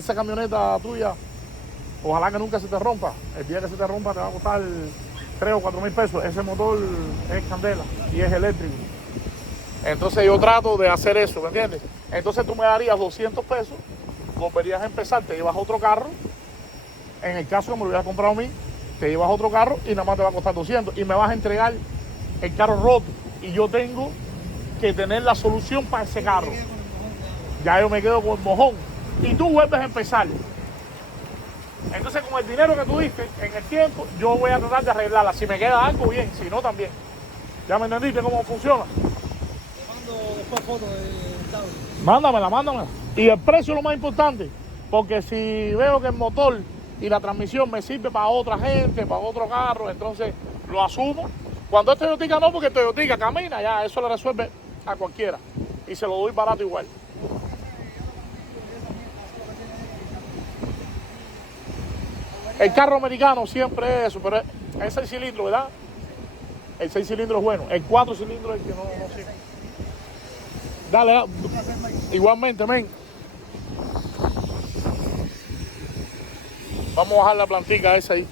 Esa camioneta tuya, ojalá que nunca se te rompa. El día que se te rompa te va a costar 3 o 4 mil pesos. Ese motor es candela y es eléctrico. Entonces yo trato de hacer eso, ¿me entiendes? Entonces tú me darías 200 pesos, volverías a empezar, te llevas otro carro. En el caso que me lo hubieras comprado a mí, te llevas otro carro y nada más te va a costar 200. Y me vas a entregar el carro roto. Y yo tengo que tener la solución para ese carro. Ya yo me quedo con el mojón. Y tú vuelves a empezar. Entonces con el dinero que tú diste en el tiempo, yo voy a tratar de arreglarla. Si me queda algo, bien. Si no, también. ¿Ya me entendiste cómo funciona? Te mando después fotos del tablet. Mándamela. Y el precio es lo más importante. Porque si veo que el motor y la transmisión me sirve para otra gente, para otro carro, entonces lo asumo. Cuando es Toyotica no, porque Toyotica camina, ya eso le resuelve a cualquiera. Y se lo doy barato igual. El carro americano siempre es eso, pero es 6 cilindros, ¿verdad? El 6 cilindros es bueno. El 4 cilindros es el que no sirve. Dale. Igualmente, men. Vamos a bajar la plantica esa ahí.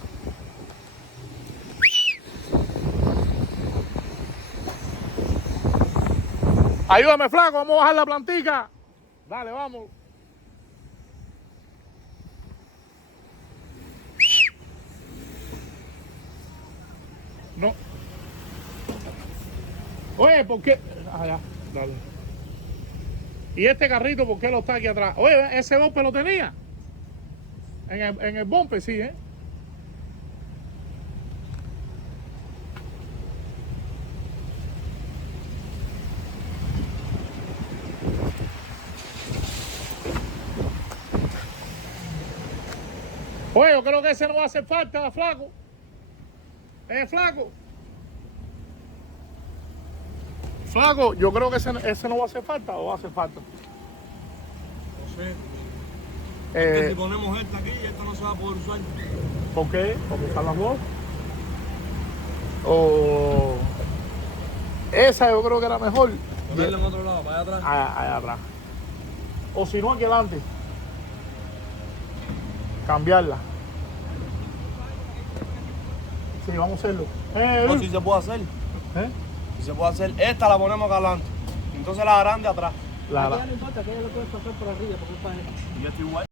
Ayúdame, flaco, vamos a bajar la plantica. Dale, vamos. No. Oye, ¿por qué? Ya, dale. ¿Y este carrito por qué lo está aquí atrás? Oye, ese bumper lo tenía. En el bumper, sí, ¿eh? Oye, yo creo que ese no va a hacer falta, flaco. Flaco. Flaco, yo creo que ese no va a hacer falta o va a hacer falta. No sé. Eh, Si ponemos esta aquí, esta no se va a poder usar. ¿Por qué? Porque están las dos. O esa yo creo que era mejor. Ponerla en otro lado, para allá atrás. Allá atrás. O si no, aquí adelante. Cambiarla. Sí, vamos a hacerlo. No, si se puede hacer. Si se puede hacer, esta la ponemos acá adelante. Entonces la grande atrás. La, No importa, que ella lo puede pasar por arriba, porque es para él. Y yo estoy igual.